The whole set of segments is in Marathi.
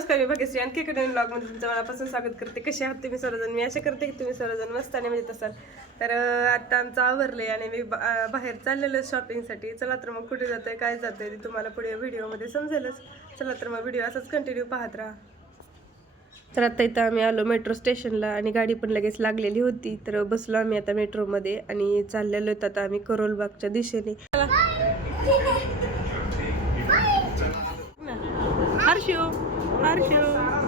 नमस्कार मी भाग्यश्री. आणखी एका नवीन ब्लॉगमध्ये तुमचं मनापासून स्वागत करते. कसे आहात तुम्ही सर्वजण? मी अशा करते की तुम्ही सर्वजण मस्त आणि म्हणजे असाल तर आत्ता आता आमचं आहे आणि मी बा- बाहेर चाललेलो शॉपिंगसाठी चला तर मग कुठे जातोय काय जातोय ते तुम्हाला पुढे व्हिडिओमध्ये समजेलच. चला तर मग व्हिडिओ असाच कंटिन्यू पाहत राहा. तर आता इथं आम्ही आलो मेट्रो स्टेशनला आणि गाडी पण लगेच लागलेली होती. तर बसलो आम्ही आता मेट्रोमध्ये आणि चाललेलो होतो आता आम्ही करोलबागच्या दिशेने. Mario.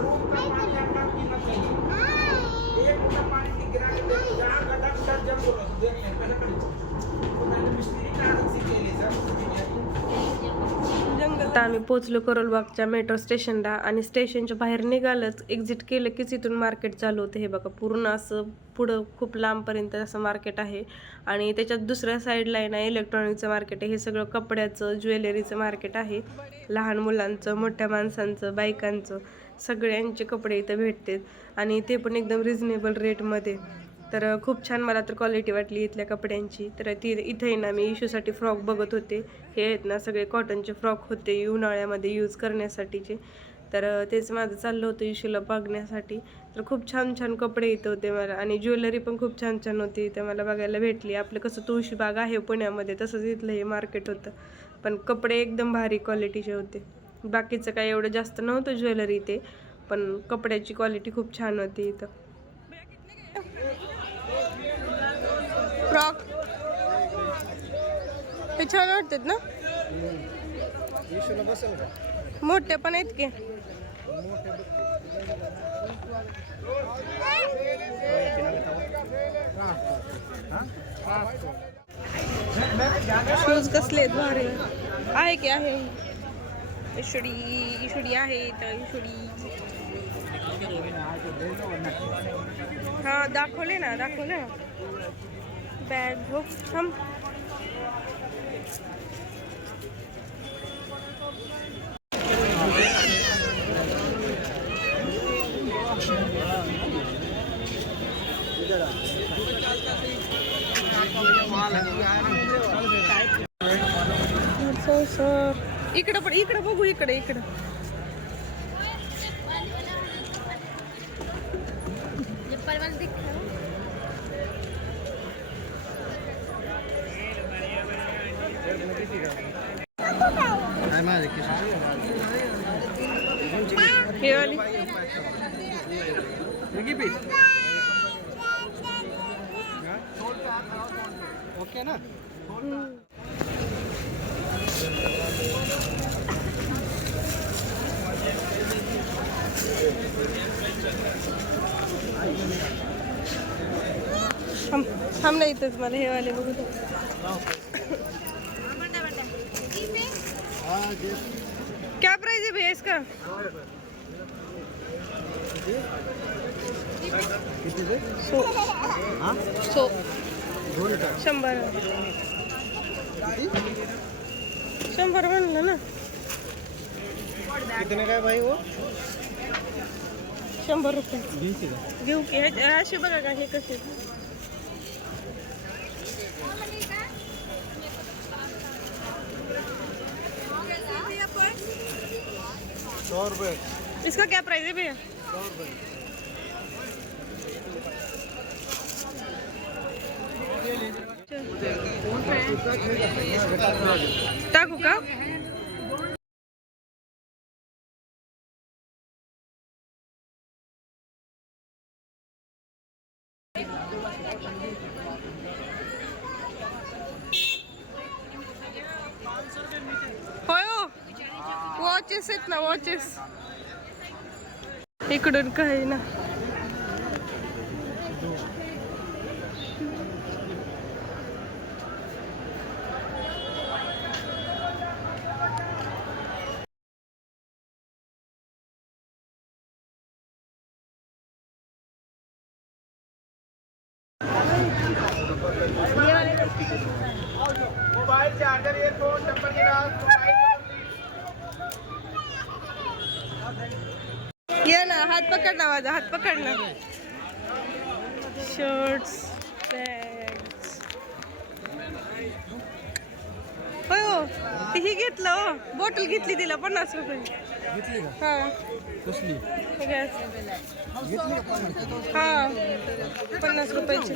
आता आम्ही पोचलो करोलबागच्या मेट्रो स्टेशनला आणि स्टेशनच्या बाहेर निघालंच. एक्झिट केलं कीच इथून मार्केट चालू होतं. हे बघा पूर्ण असं पुढं खूप लांबपर्यंत असं मार्केट आहे. आणि त्याच्यात दुसऱ्या साईडला आहे ना इलेक्ट्रॉनिकचं मार्केट आहे. हे सगळं कपड्याचं ज्वेलरीचं मार्केट आहे. लहान मुलांचं मोठ्या माणसांचं बायकांचं सगळ्यांचे कपडे इथं भेटतात. आणि ते पण एकदम रिझनेबल रेटमध्ये तर खूप छान मला तर क्वालिटी वाटली इथल्या कपड्यांची. तर ती इथे ना मी इशूसाठी फ्रॉक बघत होते. हे आहेत ना सगळे कॉटनचे फ्रॉक होते उन्हाळ्यामध्ये यूज करण्यासाठीचे. तर तेच माझं चाललं होतं इशूला बघण्यासाठी. तर खूप छान छान कपडे इथं होते मला. आणि ज्वेलरी पण खूप छान छान होती इथं मला बघायला भेटली. आपलं कसं तुळशी बाग आहे पुण्यामध्ये तसंच इथलं हे मार्केट होतं. पण कपडे एकदम भारी क्वालिटीचे होते. बाकीचं काय एवढं जास्त नव्हतं ज्वेलरी ते पण कपड्याची क्वालिटी खूप छान होती इथं. फ्रॉक. हे छान वाटतात ना? मोठे पण आहेत की. शूज कसले आहेत भारी. आहे की आहे. इशुडी इशुडी आहे तर इशुडी. हा दाखवले ना दाखवले ना. बॅग हो थांब सर इकडं पण इकडं बघू इकडे इकडं. हे वाली? ओके ना? थांब थांब ना इथंच मला हे वाले बघू दे क्या प्राइस है भैया इसका? किती ते सो? हा? लिटर। शंभर शंभर म्हणलं ना। कितने काय भाई वो? शंभर रुपये। का। घेऊ की असे बघा का हे कसे? सौ रुपये। इसका क्या प्राइस है भैया? टाकू का? होय हो. वॉचेस आहेत ना वॉचेस इकडून काही ना. पकड ना माझा हात पकड ना शर्ट्स बॅग्स होय हो तीही घेतलं हो. बॉटल घेतली तिला पन्नास रुपये. घेतली का? हा. कसली? हा पन्नास रुपयाची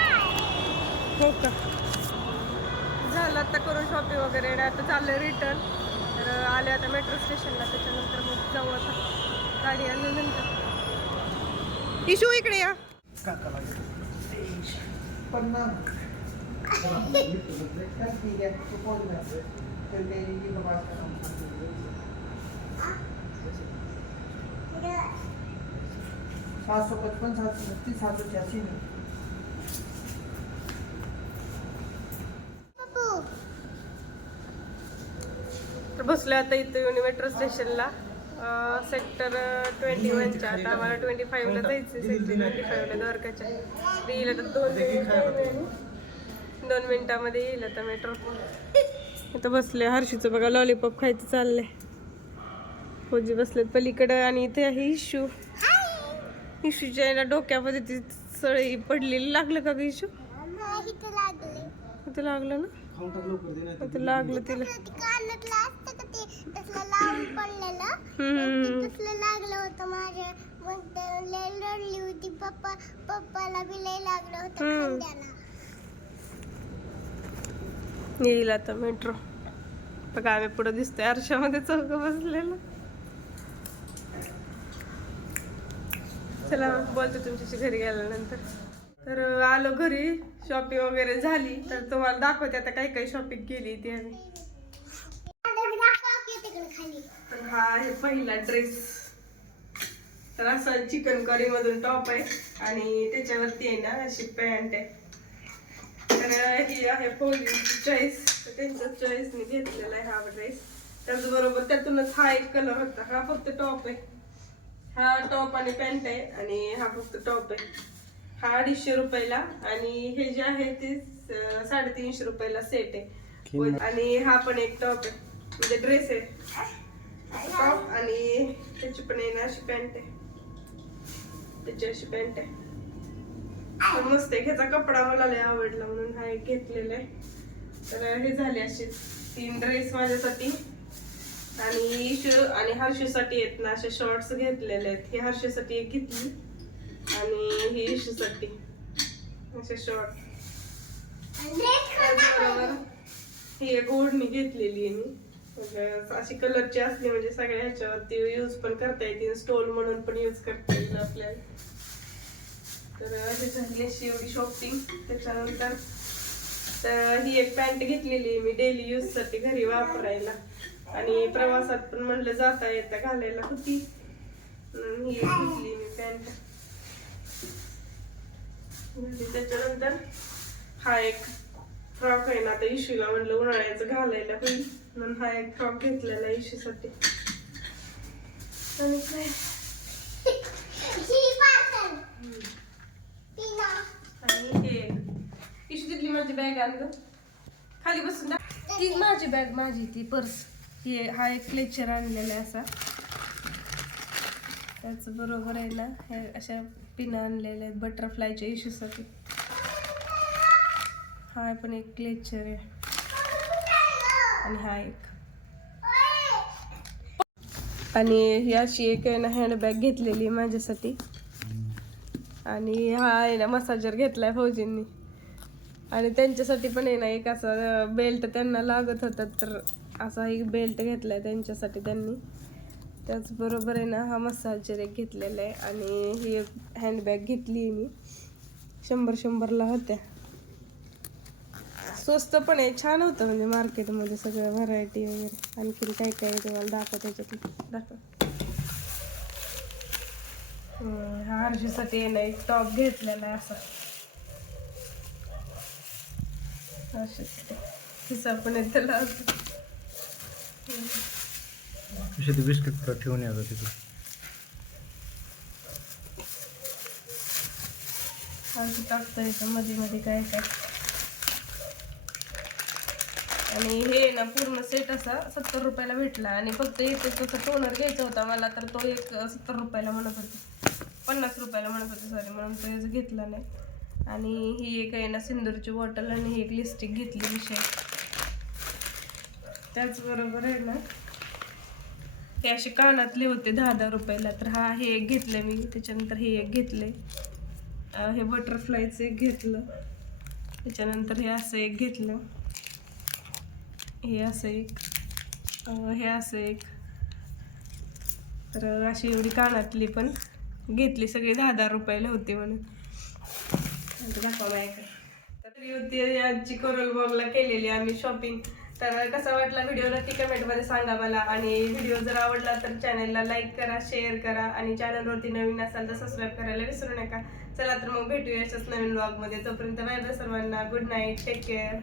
हो का झालं आता करून शॉपिंग वगैरे आणि आता चाललंय रिटर्न तर आले आता मेट्रो स्टेशनला त्याच्यानंतर मग जाऊ आता. गाडी आल्यानंतर इशू इकडे या. सात सौ पचपन सात सौ बत्तीस सात सौ छियासी में तर बसलो आता इथं येऊन मेट्रो स्टेशनला सेक्टर ट्वेंटी वनच्या आता आम्हाला ट्वेंटी फाईव्हला जायचं सेक्टर ट्वेंटी फाईव्हला द्वारकाच्या. ते येईल आता दोन मिनिटं. दोन मिनिटामध्ये येईल आता मेट्रो आता बसले हर्षीचं बघा लॉलीपॉप खायचं चाललंय. फौजी बसलेत पलीकडं आणि इथे आहे इशू इशूच्या याला डोक्यामध्ये ती सळी पडलेली. लागलं का ग इशू लागलं ना? लागलं तिला. लागलं होतं माझ्या मग ते लय रडली होती. पप्पा पप्पाला बी लय लागलं होतं हम्म. खांद्याला. येईल आता मेट्रो बघा आम्ही पुढे दिसतोय. आरशामध्ये चौक बसलेलं. चला बोलतो तुमच्याशी घरी गेल्यानंतर. तर आलो घरी. शॉपिंग वगैरे झाली. तर तुम्हाला दाखवते आता काही काही शॉपिंग केली ती आम्ही तिकडे खाली तर हा आहे पहिला ड्रेस तर असा चिकन करी मधून टॉप आहे आणि त्याच्यावरती आहे ना अशी पॅन्ट आहे. तर ही आहे फौजीची चॉईस तर त्यांच्या चॉईसने घेतलेला आहे हा ड्रेस त्याचबरोबर त्यातूनच हा एक कलर होता. हा फक्त टॉप आहे. हा टॉप आणि पॅन्ट आहे आणि हा फक्त टॉप आहे. हा अडीचशे रुपयाला आणि हे जे आहे ते साडेतीनशे रुपयाला सेट आहे. आणि हा पण एक टॉप आहे. म्हणजे ड्रेस आहे. टॉप आणि त्याची पण आहे ना अशी पॅन्ट आहे. त्याची अशी पॅन्ट आहे. मस्त आहे. ह्याचा कपडा मला लय आवडला म्हणून हा एक घेतलेला आहे. तर हे झाले असे तीन ड्रेस माझ्यासाठी. आणि आणि हर्षूसाठी आहेत ना असे शॉर्ट्स घेतलेले आहेत. ही हर्षूसाठी एक घेतली. आणि ही इशूसाठी असे शॉर्ट ही एक ओढणी घेतलेली आहे मी. म्हणजे अशी कलरची असली म्हणजे सगळ्या ह्याच्यावरती यूज पण करता येतील. स्टोल म्हणून पण यूज करता येईल आपल्याला तर अशी झाली अशी एवढी शॉपिंग त्याच्यानंतर तर ही एक पॅन्ट घेतलेली आहे मी डेली यूजसाठी घरी वापरायला. आणि प्रवासात पण म्हणलं जाता येता घालायला होती म्हणून ही एक घेतली मी पॅन्ट त्याच्यानंतर हा एक फ्रॉक आहे ना आता इशूला म्हणलं उन्हाळ्याचं घालायला होईल म्हणून हा एक फ्रॉक घेतलेला इशूसाठी. आणि काय? आणि हे इशू तिथली माझी बॅग आणलं खाली बसून ती माझी बॅग माझी ती पर्स. ती हा एक क्लेक्चर आणलेला आहे असा. त्याच बरोबर आहे ना हे अशा पिन आणलेल्या आहेत बटरफ्लायच्या इशूसाठी हा पण एक क्लेक्चर आहे. आणि हा एक. आणि ही अशी एक आहे ना हँडबॅग घेतलेली आहे माझ्यासाठी. आणि हा आहे ना मसाजर घेतलाय फौजींनी. आणि त्यांच्यासाठी पण आहे ना एक असा बेल्ट त्यांना लागत होता तर असा एक बेल्ट घेतलाय त्यांच्यासाठी त्यांनी. त्याचबरोबर आहे ना हा मसाजर एक घेतलेला आहे. आणि ही एक हँडबॅग घेतली आहे मी. शंभर शंभरला होत्या. स्वस्त पण आहे छान होतं म्हणजे मार्केटमध्ये सगळं व्हरायटी वगैरे. आणखीन काय काय तुम्हाला दाखव. त्याच्यातलं दाखव हा आहे ना एक टॉप घेतलेला आहे असा. हर्षीसाठी. खिसा पण आहे त्याला. बिस्किट ठेवून यायचं तिथे. टाकता येतं मध्ये मध्ये काय काय. आणि हे ना पूर्ण सेट असा सत्तर रुपयाला भेटला. आणि फक्त इथे तसा टोनर घ्यायचा होता मला तर तो एक सत्तर रुपयाला म्हणत होते. पन्नास रुपयाला म्हणत होते सॉरी म्हणून तो याच घेतला नाही. आणि ही एक आहे ना सिंदूरची बॉटल आणि ही एक लिपस्टिक घेतली विषय. त्याचबरोबर आहे ना हे असे कानातले होते दहा दहा रुपयाला तर हा हे एक घेतलं मी. त्याच्यानंतर हे एक घेतले. हे बटरफ्लायचं एक घेतलं. त्याच्यानंतर हे असं एक घेतलं. हे असं एक हे असं एक. तर अशी एवढी कानातली पण घेतली सगळी दहा दहा रुपयाला होती म्हणून. दाखवा माझ्याकडे. तर होती आजची कोरल बॉगला केलेली आम्ही शॉपिंग तर कसा वाटला व्हिडिओ नक्की कमेंटमध्ये सांगा मला. आणि व्हिडिओ जर आवडला तर चॅनलला लाईक करा शेअर करा. आणि चॅनलवरती नवीन असाल तर सबस्क्राईब करायला विसरू नका. चला तर मग भेटूया अशाच नवीन ब्लॉगमध्ये तोपर्यंत बाय बाय सर्वांना. Good night take care